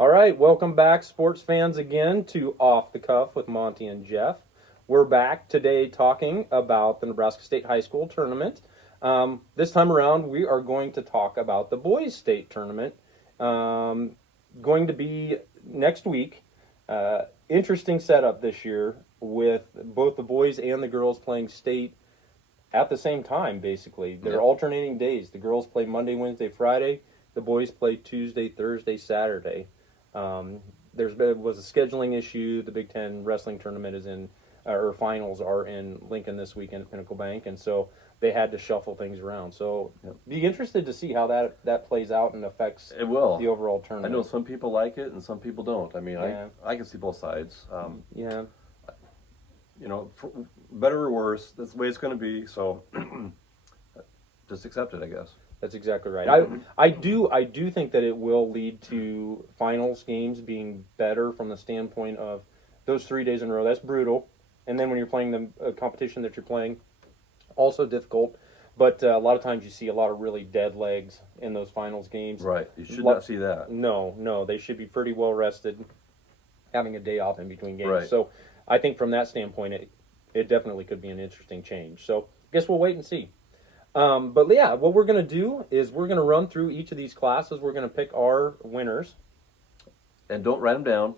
All right, welcome back, sports fans, again to Off the Cuff with Monte and Geoff. We're back today talking about the Nebraska State High School Tournament. This time around, we are going to talk about the Boys State Tournament. Going to be next week. Interesting setup this year with both the boys and the girls playing state at the same time, basically. They're alternating days. The girls play Monday, Wednesday, Friday. The boys play Tuesday, Thursday, Saturday. There was a scheduling issue. The Big Ten wrestling tournament is in, or finals are in Lincoln this weekend at Pinnacle Bank, and so they had to shuffle things around. So be interested to see how that plays out and affects It will. the overall tournament. I know some people like it and some people don't. I mean, I can see both sides. Yeah. You know, for better or worse, that's the way it's going to be. So just accept it, I guess. That's exactly right. I do think that it will lead to finals games being better from the standpoint of those 3 days in a row. That's brutal. And then when you're playing the competition that you're playing, also difficult. But a lot of times you see a lot of really dead legs in those finals games. Right. You should not see that. No. They should be pretty well rested, having a day off in between games. Right. So I think from that standpoint, it definitely could be an interesting change. So I guess we'll wait and see. But yeah, what we're going to do is we're going to run through each of these classes. We're going to pick our winners. And don't write them down,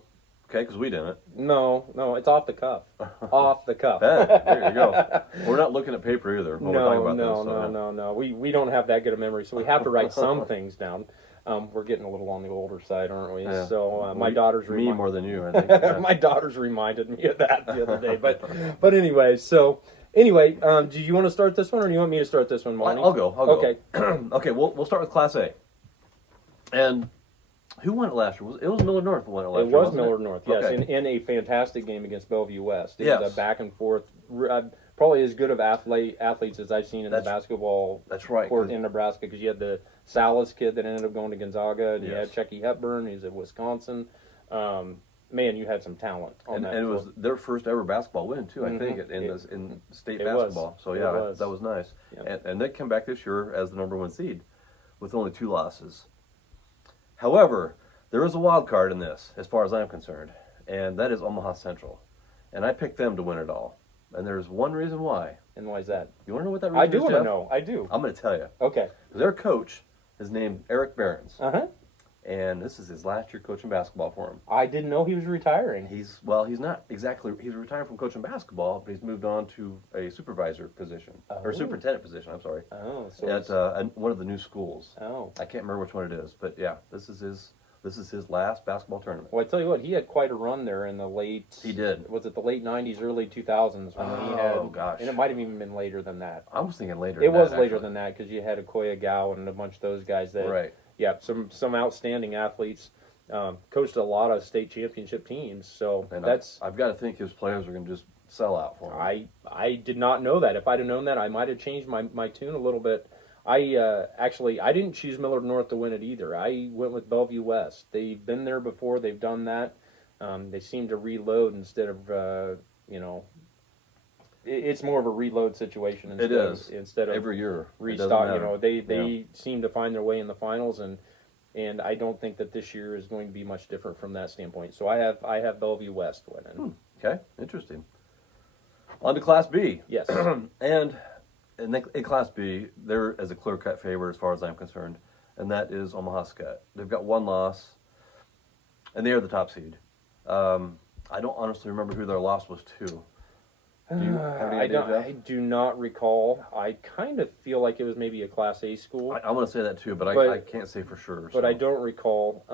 okay, because we didn't. No, it's off the cuff. Off the cuff. There you go. We're not looking at paper either when we're talking about this. No. We don't have that good a memory, so we have to write some things down. We're getting a little on the older side, aren't we? Yeah. So my daughter's me more than you, I think. Yeah. My daughter's reminded me of that the other day. But anyway, do you want to start this one, or do you want me to start this one, Monty? I'll go. Okay. Okay. We'll start with Class A. And who won it last year? It was Millard North who won it last year. It was wasn't Millard North, yes, Okay. in a fantastic game against Bellevue West. It Yes. was a back and forth, probably as good of athletes as I've seen in the basketball court in Nebraska, because you had the Salas kid that ended up going to Gonzaga, and you had Chucky Hepburn, who's at Wisconsin. Man, you had some talent on that. And it was their first ever basketball win too, I think, in state basketball. So yeah, that was nice. Yeah. And they come back this year as the #1 seed, with only 2 losses. However, there is a wild card in this, as far as I'm concerned, and that is Omaha Central, and I picked them to win it all. And there's one reason why. And why is that? You want to know what that reason I is, do want to Geoff? know. I do. I'm going to tell you. Okay. Their coach is named Eric Behrens. Uh-huh. And this is his last year coaching basketball for him. I didn't know he was retiring. He's not exactly, he's retired from coaching basketball, but he's moved on to a supervisor position, or superintendent position, I'm sorry. Oh, so at one of the new schools. Oh. I can't remember which one it is, but yeah, this is his last basketball tournament. Well, I tell you what, he had quite a run there in the late... He did. Was it the late 90s, early 2000s when he had... Oh, gosh. And it might have even been later than that. I was thinking later It than was that, later actually. than that, because you had Okoye Gow and a bunch of those guys that... Right. Yeah, some outstanding athletes. Coached a lot of state championship teams, so And that's... I've got to think his players are going to just sell out for him. I did not know that. If I'd have known that, I might have changed my tune a little bit. I didn't choose Millard North to win it either. I went with Bellevue West. They've been there before. They've done that. They seem to reload instead of it's more of a reload situation instead of every year restock. They seem to find their way in the finals, and I don't think that this year is going to be much different from that standpoint. So I have Bellevue West winning. Okay, interesting. On to Class B. Yes. And in Class B, there is a clear-cut favorite as far as I'm concerned, and that is Omaha Skutt. They've got 1 loss, and they are the top seed. I don't honestly remember who their loss was to. Do you have any idea, Geoff? I do not recall. I kind of feel like it was maybe a Class A school. I want to say that too, but I can't say for sure. But I don't recall.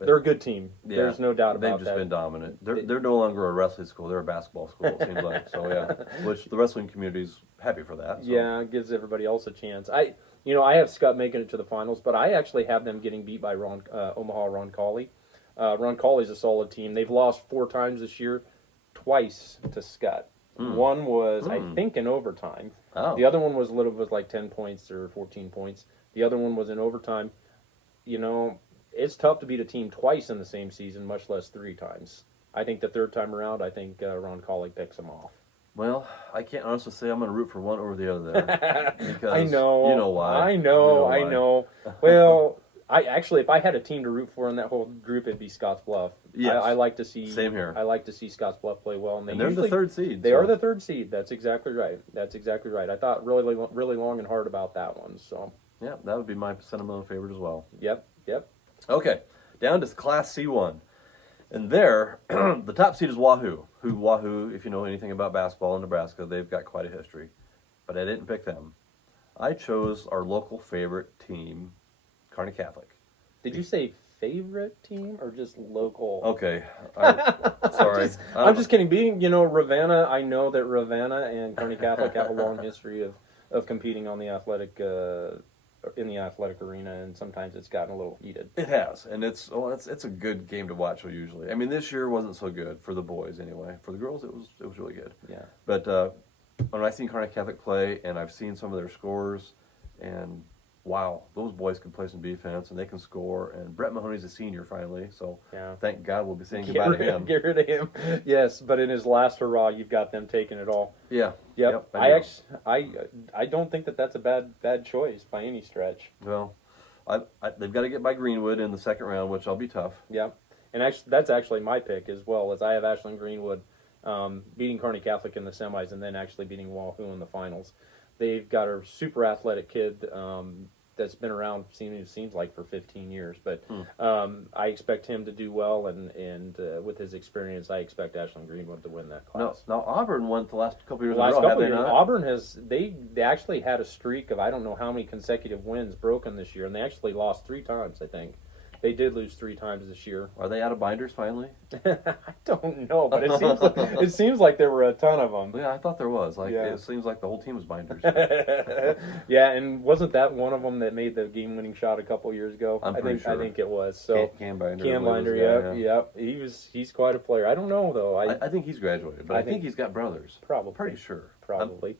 They're a good team. Yeah, there's no doubt about that. They've just been dominant. They're no longer a wrestling school. They're a basketball school, it seems like. So, yeah, which the wrestling community's happy for that. So. Yeah, it gives everybody else a chance. I have Skutt making it to the finals, but I actually have them getting beat by Omaha Ron Cawley. Ron Cawley's a solid team. They've lost 4 times this year, twice to Skutt. One was, I think, in overtime. Oh. The other one was like 10 points or 14 points. The other one was in overtime. It's tough to beat a team twice in the same season, much less 3 times. I think the 3rd time around, Ron Cawley picks them off. Well, I can't honestly say I'm going to root for one over the other there. Because I know. You know why. I know. Well, if I had a team to root for in that whole group, it'd be Scotts Bluff. Yes. I like to see. Same here. I like to see Scotts Bluff play well, and they're the third seed. They are the third seed. That's exactly right. I thought really long and hard about that one. So yeah, that would be my sentimental favorite as well. Yep. Okay, down to Class C1, and there, the top seed is Wahoo. Wahoo, if you know anything about basketball in Nebraska, they've got quite a history. But I didn't pick them. I chose our local favorite team, Kearney Catholic. Did you say favorite team or just local? Okay, sorry. I'm just kidding. Being, Ravenna, I know that Ravenna and Kearney Catholic have a long history of competing on the athletic in the athletic arena, and sometimes it's gotten a little heated. It has, and it's a good game to watch usually. I mean, this year wasn't so good for the boys anyway. For the girls, it was really good. Yeah. But when I've seen Kearney Catholic play, and I've seen some of their scores, and wow, those boys can play some defense, and they can score. And Brett Mahoney's a senior finally, so yeah. Thank God we'll be saying goodbye to him. Get rid of him. Yes, but in his last hurrah, you've got them taking it all. Yeah. Yep. I don't think that's a bad choice by any stretch. Well, they've got to get by Greenwood in the second round, which will be tough. Yep. And actually, that's actually my pick as well. As I have Ashland Greenwood beating Kearney Catholic in the semis and then actually beating Wahoo in the finals. They've got a super athletic kid that's been around, seems like, for 15 years. But I expect him to do well, and with his experience, I expect Ashland Greenwood to win that class. Now Auburn won the last couple years in a row. Not? Auburn they actually had a streak of I don't know how many consecutive wins broken this year, and they actually lost 3 times, I think. They did lose 3 times this year. Are they out of binders finally? I don't know, but it seems like there were a ton of them. Yeah, I thought there was. It seems like the whole team was binders. Yeah, and wasn't that one of them that made the game-winning shot a couple years ago? I'm pretty sure. I think it was. So Cam Binder. Cam Binder, yep. He's quite a player. I don't know though. I think he's graduated, but I think he's got brothers. Probably. Pretty sure. Probably.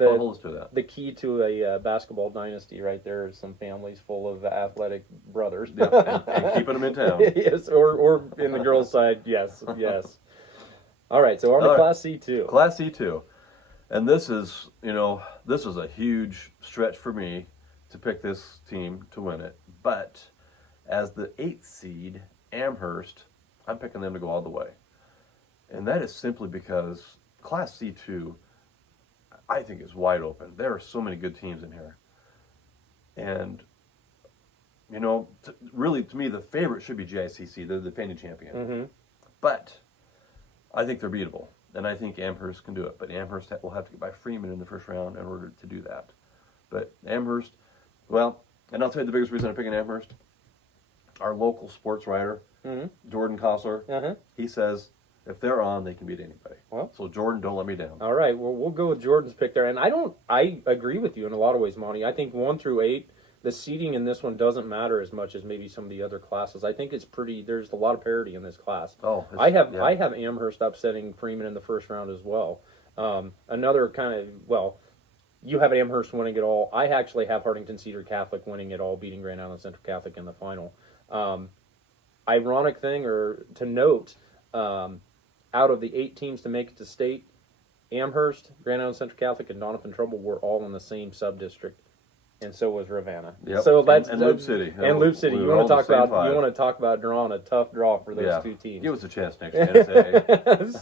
I'll hold us to that. The key to a basketball dynasty right there is some families full of athletic brothers. Yeah, and keeping them in town. Yes, or in the girls' side, yes. All right, so on to Class C2. Class C2. And this is a huge stretch for me to pick this team to win it. But as the 8th seed, Amherst, I'm picking them to go all the way. And that is simply because Class C2, I think, is wide open. There are so many good teams in here. And, really, to me, the favorite should be GICC. They're the defending champion. Mm-hmm. But I think they're beatable. And I think Amherst can do it. But Amherst will have to get by Freeman in the first round in order to do that. But Amherst, well, and I'll tell you the biggest reason I'm picking Amherst. Our local sports writer, Jordan Kostler, he says, if they're on, they can beat anybody. Well, so Jordan, don't let me down. All right, well, we'll go with Jordan's pick there. And I agree with you in a lot of ways, Monte. I think 1 through 8, the seeding in this one doesn't matter as much as maybe some of the other classes. I think there's a lot of parity in this class. Oh, I have Amherst upsetting Freeman in the first round as well. Another you have Amherst winning it all. I actually have Hartington Cedar Catholic winning it all, beating Grand Island Central Catholic in the final. Ironic thing, or to note, out of the 8 teams to make it to state, Amherst, Grand Island Central Catholic, and Doniphan Trumbull were all in the same sub-district, and so was Ravenna. Yep. So that's and Loop City. And Loop City. You want to talk about drawing a tough draw for those 2 teams. Give us a chance next year.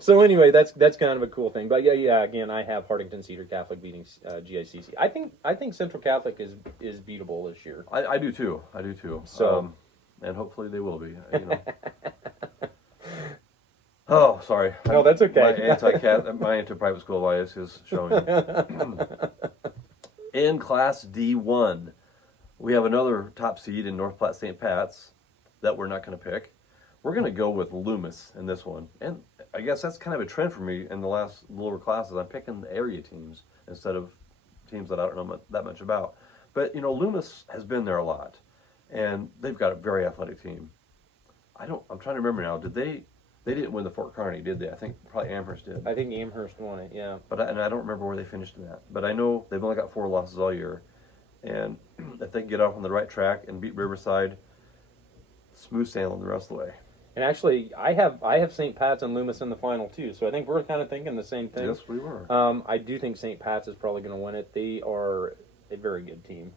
So anyway, that's kind of a cool thing. But yeah. Again, I have Hartington Cedar Catholic beating GICC. I think Central Catholic is beatable this year. I do too. So and hopefully they will be. Oh, sorry. No, that's okay. My anti-private school bias is showing. In Class D1, we have another top seed in North Platte St. Pat's that we're not going to pick. We're going to go with Loomis in this one. And I guess that's kind of a trend for me in the last lower classes. I'm picking the area teams instead of teams that I don't know that much about. But, Loomis has been there a lot. And they've got a very athletic team. I'm trying to remember now. They didn't win the Fort Kearney, did they? I think probably Amherst did. I think Amherst won it, yeah. But I don't remember where they finished in that. But I know they've only got 4 losses all year. And if they can get off on the right track and beat Riverside, smooth sailing the rest of the way. And actually, I have St. Pat's and Loomis in the final too. So I think we're kind of thinking the same thing. Yes, we were. I do think St. Pat's is probably going to win it. They are a very good team.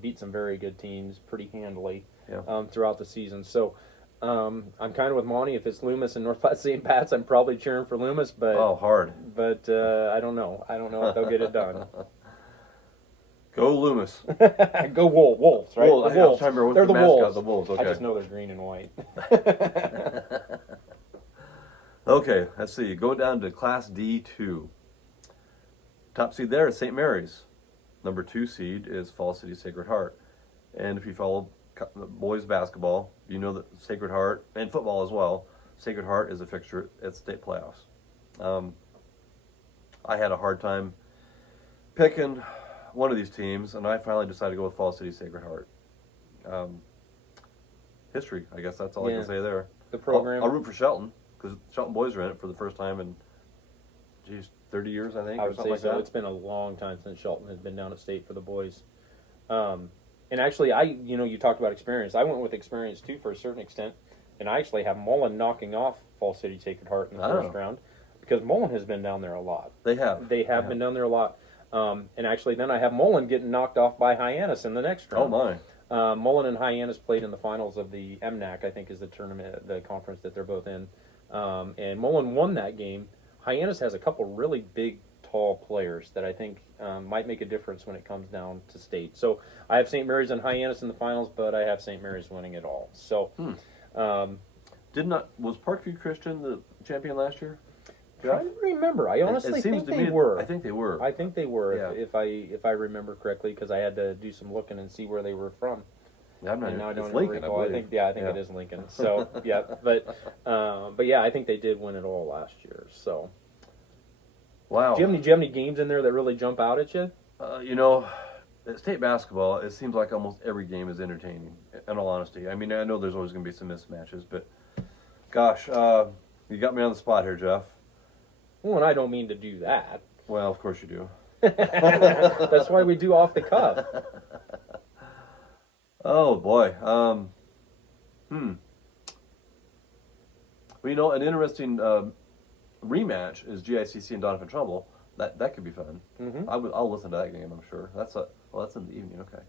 Beat some very good teams pretty handily Yeah. Throughout the season. So I'm kind of with Monte. If it's Loomis and North Platte St. Pat's, I'm probably cheering for Loomis. But hard. But I don't know. I don't know if they'll get it done. Go Loomis. Go Wolves, right? Wolves. The Wolves. They're the Wolves. The Wolves. Okay. I just know they're green and white. Okay, let's see. Go down to Class D2. Top seed there is St. Mary's. Number 2 seed is Fall City Sacred Heart. And if you follow boys basketball, you know that Sacred Heart, and football as well, Sacred Heart is a fixture at state playoffs. I had a hard time picking one of these teams, and I finally decided to go with Fall City Sacred Heart. History, I guess that's all I can say there. The program. I'll root for Shelton, because Shelton boys are in it for the first time in, 30 years, I think, I or would something say like so. that. It's been a long time since Shelton has been down at state for the boys. And actually, you talked about experience. I went with experience too for a certain extent, and I actually have Mullen knocking off Fall City Sacred Heart in the first round because Mullen has been down there a lot. They have. They have been down there a lot. And actually, then I have Mullen getting knocked off by Hyannis in the next round. Oh my! Mullen and Hyannis played in the finals of the MNAC, I think, is the tournament, the conference that they're both in. And Mullen won that game. Hyannis has a couple really big, tall players that I think might make a difference when it comes down to state. So I have St. Mary's and Hyannis in the finals, but I have St. Mary's winning it all. So, was Parkview Christian the champion last year? I don't remember. I honestly think they were. I think they were. I think they were, Yeah. if I remember correctly, because I had to do some looking and see where they were from. I'm not. And now I don't it's Lincoln, recall. I think it is Lincoln. So yeah, but yeah, I think they did win it all last year. So wow. Do you have any games in there that really jump out at you? At state basketball, it seems like almost every game is entertaining. In all honesty, I mean, I know there's always going to be some mismatches, but gosh, you got me on the spot here, Geoff. Well, and I don't mean to do that. Well, of course you do. That's why we do off the cuff. Oh boy. Well, an interesting rematch is GICC and Donovan Trumbull. That could be fun. Mm-hmm. I'll listen to that game. I'm sure. That's in the evening. Okay.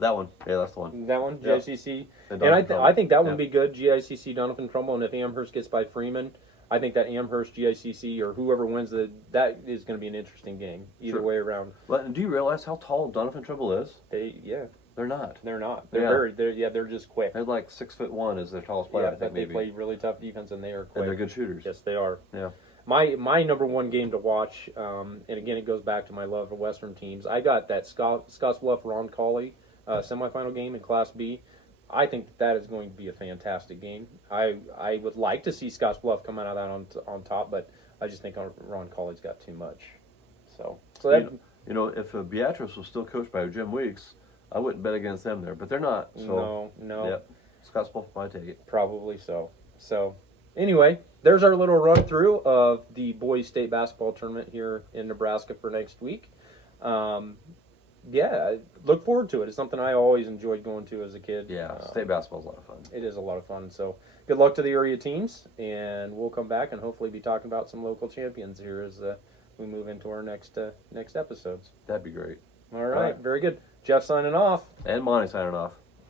That one. Yeah, that's the one. That one, Yep. GICC. And I think that would be good. GICC, Donovan Trumbull, and if Amherst gets by Freeman, I think that Amherst, GICC, or whoever wins that is going to be an interesting game either way around. But do you realize how tall Donovan Trumbull is? They're not. They're not. They're just quick. They're like 6'1" is their tallest player. I think but they maybe. play really tough defense and they are quick. And they're good shooters. Yes, they are. Yeah. My number one game to watch, and again it goes back to my love of Western teams. I got that Scottsbluff Ron Colley semifinal game in Class B. I think that is going to be a fantastic game. I would like to see Scottsbluff come out of that on top, but I just think Ron Colley's got too much. So that, if Beatrice was still coached by Jim Weeks, I wouldn't bet against them there, but they're not. So no. Yep. Scottsbluff might take it. Probably so. So anyway, there's our little run through of the boys state basketball tournament here in Nebraska for next week. I look forward to it. It's something I always enjoyed going to as a kid. Yeah, state basketball is a lot of fun. It is a lot of fun. So good luck to the area teams, and we'll come back and hopefully be talking about some local champions here as we move into our next episodes. That'd be great. All right, very good. Geoff signing off. And Monte signing off.